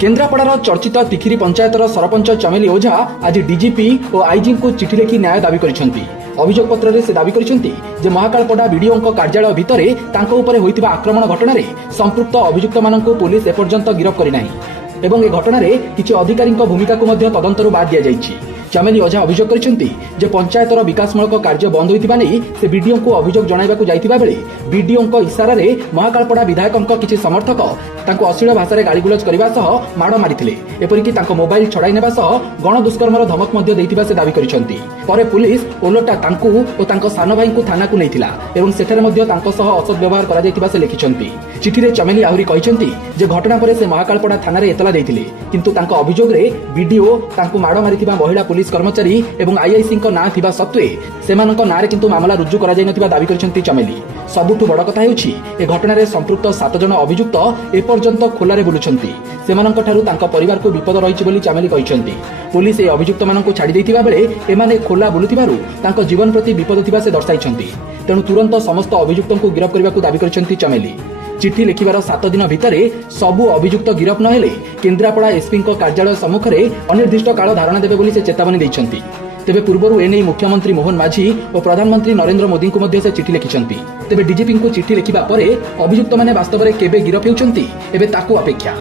केन्द्रापड़ार चर्चित तिखिरी पंचायतर सरपंच चमेली ओझा आज डीजीपी और आईजी को चिठी लिखि न्याय दाबी करिसेंती। अभियोग पत्र से दाबी करिसेंती जे महाकालपड़ा बीडीओ कार्यालय भितर तांको उपरे होइतिबा आक्रमण घटना रे संपृक्त अभियुक्त माननकु पुलिस एपर्यंत गिरफ करि नाही एवं ए घटना रे किछि अधिकारी भूमिका को मध्य तदंतरु बाद दिया जाइछि। चमेली ओझा अभियोग करिसेंती जे पंचायतर विकासमूलक कार्य बंद होइतिबा नै से बीडीओ को अभियोग जणाइबाकू जाइतिबा बेले बीडीओ इशारा रे महाकालपड़ा विधायकक किछि समर्थक तांको अश्लील भाषा गाड़ीगुलज करने सह माड़ मारी एपरिकी मोबाइल छड़ाई नेबा सह गण दुष्कर्मर धमक मध्य देइतिबा से दाबी करिसेंती। परे पुलिस ओलटा तांकू और तांको सानो भाई को थाना को नैथिला एवं सेठारे मध्य तांको सह असद व्यवहार करा जाइतिबा से लिखिसेंती। चिठी रे चमेली आहुरी कहिसेंती जे घटना परे से महाकालपड़ा थाना रे एतला देइथिले किंतु तांको अभियोग रे बीडीओ तांको माड़ मारितिबा महिला पुलिस कर्मचारी एवं आईआईसी को ना थिबा सत्वे सेमानक नारे किंतु मामला रुजु करा जाय नथिबा दाबी करिसेंती चमेली। सबुठु बड़ कथा हेउछि ए घटना रे संपृक्त 7 जन अभियुक्त एपर्यंत खोलारे बुलुछंती सेमानक ठारू तांको परिवार को विपद रहिछि बोली चमेली कहिसेंती। पुलिस ए अभियुक्त माननकु छाडी दैतिबा बेले एमाने खोला बुलुथिबारु तांको जीवन प्रति विपद थिबा से दर्शाइछंती। तेणु तुरंत समस्त अभियुक्तंकु गिरफ करबाकू दाबी करिसेंती चमेली। चिठी लिखिबार 7 दिन भितर सबु अभियुक्त गिरफ नहेले केन्द्रापड़ा एसपी कार्यालय सम्मुखें अनिर्दिष्ट काल धारणा देबे बोली से चेतावनी दैछंती। तेबे पूर्वरु एने मुख्यमंत्री मोहन माझी और प्रधानमंत्री नरेंद्र मोदी को मध्य से चिठी लिखिछंती। तेबे डीजीपी को चिठी लिखिबा परे अभियुक्त माने वास्तव में केबे गिरफ हेउछंती एबे ताकू अपेक्षा।